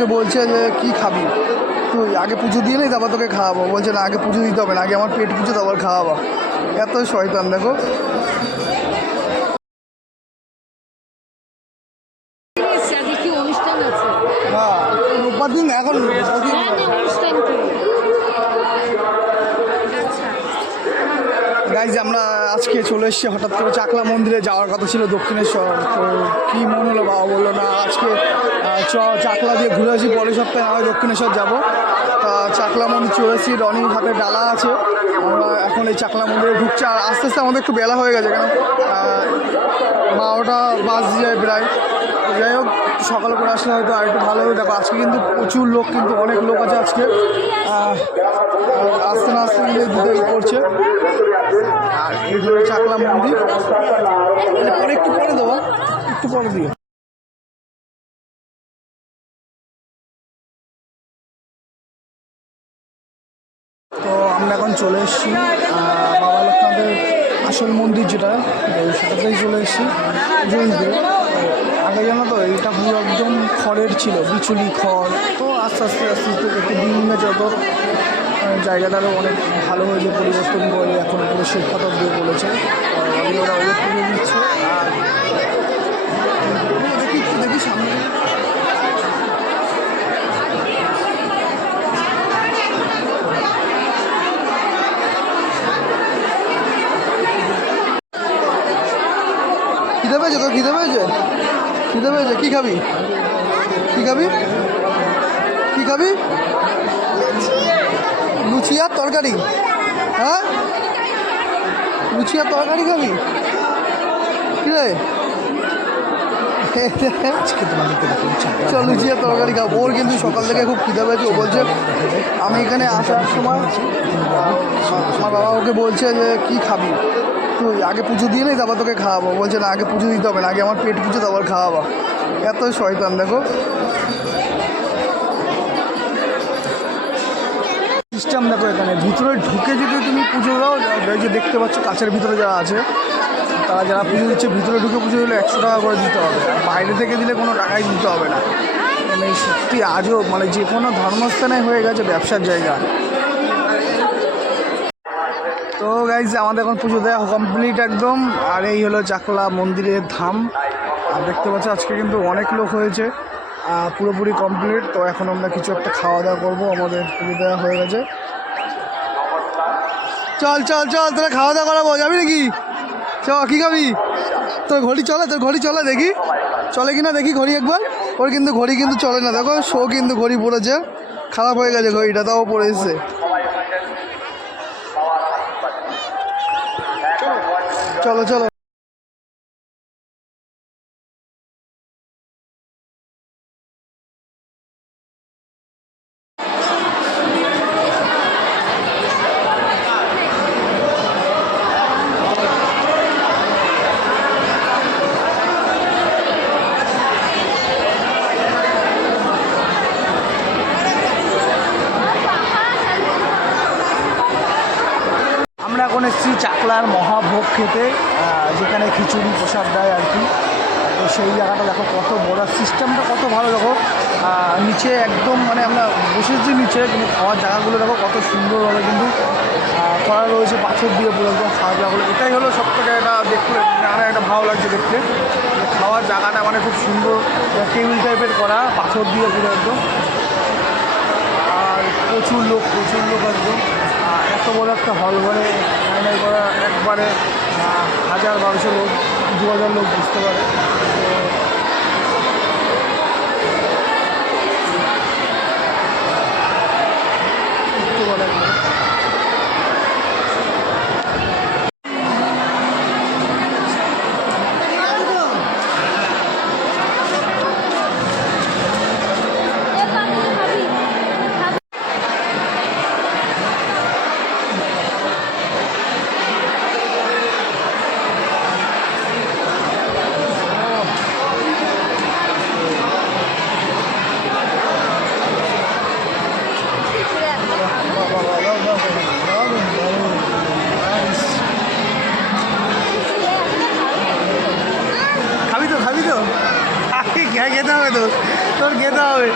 ওকে বলছে যে কী খাবি তুই, আগে পুজো দিয়ে নেই তারপর তোকে খাওয়াবো। বলছে না, আগে পুজো দিতে হবে না, আগে আমার পেট পুজো তারপর খাওয়াবো। এত শয়তান দেখো। হ্যাঁ, রোববার দিন এখন গাইজ আমরা আজকে চলে এসেছি হঠাৎ করে চাকলা মন্দিরে যাওয়ার কথা ছিল দক্ষিণেশ্বর। তো কী মন হলো, বাবা বললো না আজকে চাকলা দিয়ে ঘুরে আসি, পরের সপ্তাহে না হয় দক্ষিণেশ্বর যাবো। তা চাকলা মন্দির চলে এসেছি, রনির হাতে ডালা আছে, আমরা এখন এই চাকলা মন্দিরে ঢুকছি। আর আস্তে আস্তে আমাদের একটু বেলা হয়ে গেছে, কেন 12টা বাজে যায় প্রায়। যাই হোক, সকাল করে আসলে হয়তো আর একটু ভালো হবে। দেখো আজকে কিন্তু প্রচুর লোক, কিন্তু অনেক লোক আছে আজকে। আসতে না আসতে কিন্তু দুটোই করছে। আর এই ধরে চাকলা মন্দির পরে একটু পরে দেবো, একটু পরে দিয়ে। তো আমরা এখন চলে এসেছি বাবা লোকনাথের আসল মন্দির যেটা, সেটাতেই চলে এসেছি পুজো দিতে। আগে জানো তো এইটা পুরো একদম খড়ের ছিল, বিচুলি খড়। তো আস্তে আস্তে আস্তে আস্তে একটু দিন যত জায়গাটারও অনেক ভালো হয়েছে, পরিবর্তন করে এখন পুরো শ্বেত পাথর দিয়ে বলেছে। ওরা ওদের পুজো দিচ্ছে। আর দেখি সামনে খিদে পেয়েছে, তোর খিদে পেয়েছে? খিদে পেয়েছে? কী খাবি? কী খাবি? কী খাবি? লুচি আর তরকারি? হ্যাঁ, লুচি আর তরকারি খাবি? কী রে, চল লুচি আর তরকারি খাবো। ওর কিন্তু সকাল থেকে খুব খিদে পেয়েছে। ও বলছে, আমি এখানে আসার সময় আমার বাবা ওকে বলছে যে কী খাবি তুই, আগে পুজো দিয়ে নেই তারপর তোকে খাওয়াবো। বলছে না, আগে পুজো দিতে হবে না, আগে আমার পেট পুজো তারপর খাওয়াবো। এত শয়তান দেখো। সিস্টেম দেখো, এখানে ভিতরে ঢুকে যদি তুমি পুজো দাও, এই যে দেখতে পাচ্ছ কাছের ভিতরে যারা আছে তারা যারা পুজো দিচ্ছে, ভিতরে ঢুকে পুজো দিলে 100 টাকা করে দিতে হবে। আর বাইরে থেকে দিলে কোনো টাকাই দিতে হবে না। মানে সত্যি আজও মানে যে কোনো ধর্মস্থানে হয়ে গেছে ব্যবসার জায়গা। তো গাইজ আমাদের এখন পুজো দেওয়া কমপ্লিট একদম। আর এই হলো চাকলা মন্দিরের ধাম। আর দেখতে পাচ্ছ আজকে কিন্তু অনেক লোক হয়েছে, পুরোপুরি কমপ্লিট। তো এখন আমরা কিছু একটা খাওয়া দাওয়া করবো, আমাদের পুজো দেওয়া হয়ে গেছে। চল চল চল, তোরা খাওয়া দাওয়া করাবো, যাবি নাকি? চ, কী খাবি? তোর ঘড়ি চলে? তোর ঘড়ি চলে দেখি, চলে কিনা দেখি ঘড়ি একবার। ওর কিন্তু ঘড়ি কিন্তু চলে না, দেখো শো কিন্তু ঘড়ি পড়েছে, খারাপ হয়ে গেছে ঘড়িটা, তাও পড়ে এসছে। চলো চলো। আমরা এখন এসেছি চাকলার মহাভোগ খেতে, যেখানে খিচুড়ি প্রসাদ দেয় আর কি। তো সেই জায়গাটা দেখো কত বড়, সিস্টেমটা কত ভালো। দেখো নিচে একদম মানে আমরা বসেছি নিচে, কিন্তু খাওয়ার জায়গাগুলো দেখো কত সুন্দরভাবে কিন্তু করা রয়েছে, পাথর দিয়ে পুরো একদম খাওয়ার জায়গাগুলো। এটাই হলো সব থেকে এটা দেখতে মানে একটা ভালো লাগছে দেখতে। খাওয়ার জায়গাটা মানে খুব সুন্দর, টেবিল টাইপের করা, পাথর দিয়ে পুরো একদম। আর প্রচুর লোক একদম। এত বড় একটা হল ঘরে ফাইনাল করা, একবারে 1000-1200 লোক, 2000 লোক বুঝতে পারে। তো বড় একবার খেতে হবে, তোর খেতে হবে।